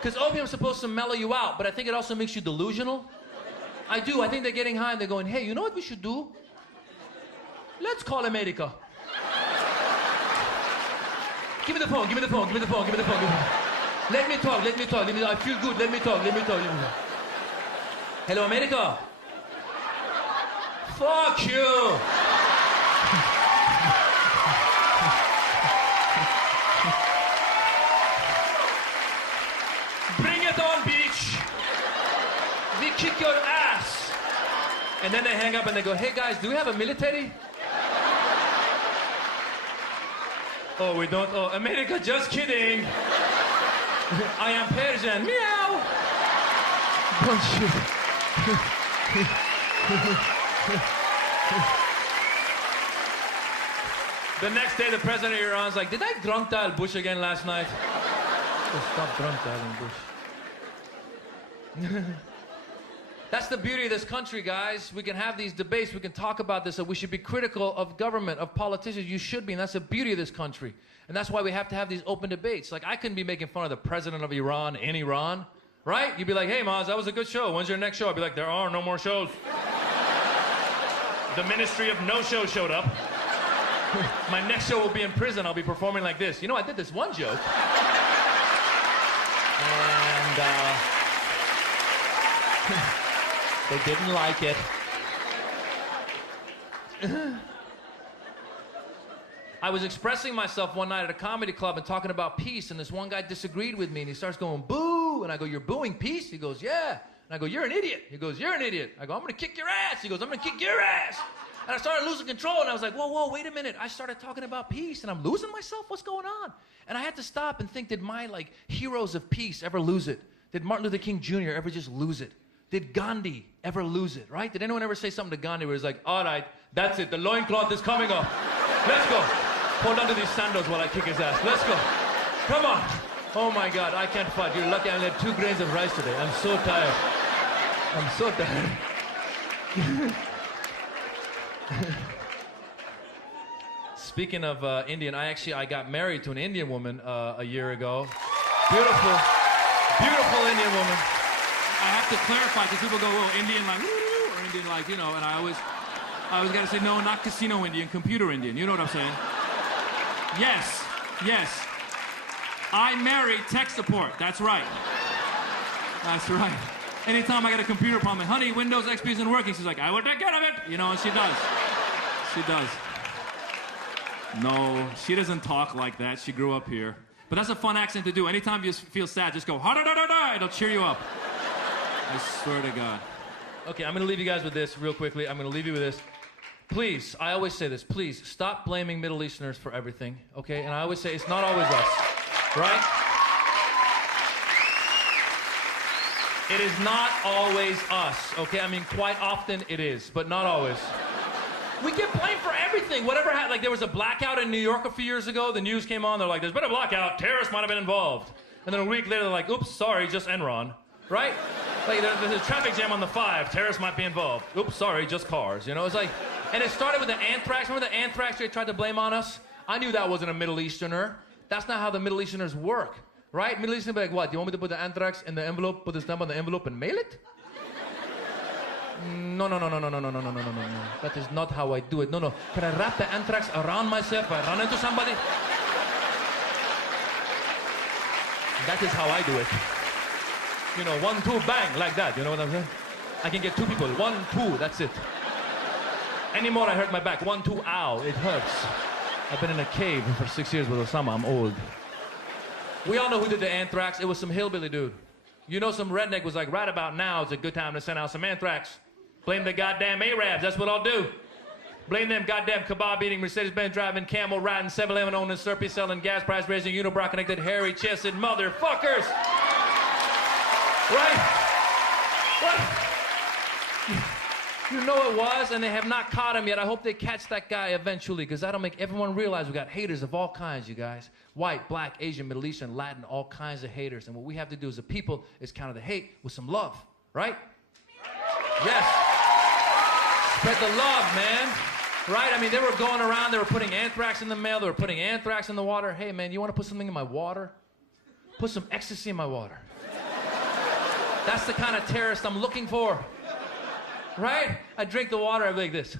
Because opium's supposed to mellow you out, but I think it also makes you delusional. I do. I think they're getting high and they're going, hey, you know what we should do? Let's call America. Give me the phone, give me the phone, give me the phone, give me the phone. Let me talk. I feel good. Let me talk. Hello, America. Fuck you. Bring it on, bitch. We kick your ass. And then they hang up and they go, hey guys, do we have a military? Oh, we don't. Oh, America, just kidding. I am Persian. Meow. Don't you? The next day, the president of Iran's like, did I drunk dial Bush again last night? Oh, stop drunk dialing Bush. That's the beauty of this country, guys. We can have these debates. We can talk about this. So we should be critical of government, of politicians. You should be, and that's the beauty of this country. And that's why we have to have these open debates. Like, I couldn't be making fun of the president of Iran in Iran, right? You'd be like, hey, Maz, that was a good show. When's your next show? I'd be like, there are no more shows. The Ministry of No-Show showed up. My next show will be in prison. I'll be performing like this. You know, I did this one joke. And, they didn't like it. I was expressing myself one night at a comedy club and talking about peace, and this one guy disagreed with me, and he starts going, boo! And I go, you're booing peace? He goes, yeah. And I go, you're an idiot. He goes, you're an idiot. I go, I'm gonna kick your ass. He goes, I'm gonna kick your ass. And I started losing control, and I was like, whoa, wait a minute. I started talking about peace, and I'm losing myself? What's going on? And I had to stop and think, did my, heroes of peace ever lose it? Did Martin Luther King Jr. ever just lose it? Did Gandhi ever lose it, right? Did anyone ever say something to Gandhi where he's like, all right, that's it, the loincloth is coming off. Let's go. Hold on to these sandals while I kick his ass. Let's go. Come on. Oh my God, I can't fight. You're lucky I only had 2 grains of rice today. I'm so tired. I'm so tired. Speaking of Indian, I got married to an Indian woman a year ago. Beautiful Indian woman. I have to clarify because people go, oh, Indian like, woo, or Indian like, you know, and I always gotta say, no, not casino Indian, computer Indian. You know what I'm saying? Yes. I married tech support. That's right. Anytime I get a computer problem, honey, Windows XP isn't working. She's like, I will take care of it. You know, and she does. No, she doesn't talk like that. She grew up here. But that's a fun accent to do. Anytime you feel sad, just go, ha-da-da-da-da. It'll cheer you up. I swear to God. Okay, I'm going to leave you guys with this real quickly. I'm going to leave you with this. Please, I always say this, please stop blaming Middle Easterners for everything, okay? And I always say it's not always us, right? It is not always us, okay? I mean, quite often it is, but not always. We get blamed for everything. Whatever happened, like there was a blackout in New York a few years ago. The news came on. They're like, there's been a blackout. Terrorists might have been involved. And then a week later, they're like, oops, sorry, just Enron. Right? Like, there's a traffic jam on the 5. Terrorists might be involved. Oops, sorry, just cars. You know, it's like... And it started with the anthrax. Remember the anthrax they tried to blame on us? I knew that wasn't a Middle Easterner. That's not how the Middle Easterners work. Right? Middle Easterners be like, what? Do you want me to put the anthrax in the envelope, put the stamp on the envelope, and mail it? No. That is not how I do it. No. Can I wrap the anthrax around myself if I run into somebody? That is how I do it. You know, 1, 2, bang, like that. You know what I'm saying? I can get 2 people. 1, 2, that's it. Any more, I hurt my back. 1, 2, ow, it hurts. I've been in a cave for 6 years with Osama. I'm old. We all know who did the anthrax. It was some hillbilly dude. You know, some redneck was like, right about now is a good time to send out some anthrax. Blame the goddamn Arabs. That's what I'll do. Blame them goddamn kebab-eating, Mercedes-Benz driving, camel-riding, 7-Eleven owning, Slurpee selling, gas price raising, unibrow connected, hairy-chested motherfuckers. Right? What? You know it was, and they have not caught him yet. I hope they catch that guy eventually, because that'll make everyone realize we got haters of all kinds, you guys. White, black, Asian, Middle Eastern, Latin, all kinds of haters. And what we have to do as a people is counter the hate with some love, right? Yes. Spread the love, man. Right? I mean, they were going around, they were putting anthrax in the mail, they were putting anthrax in the water. Hey, man, you want to put something in my water? Put some ecstasy in my water. That's the kind of terrorist I'm looking for. Right? I drink the water, I'd be like this.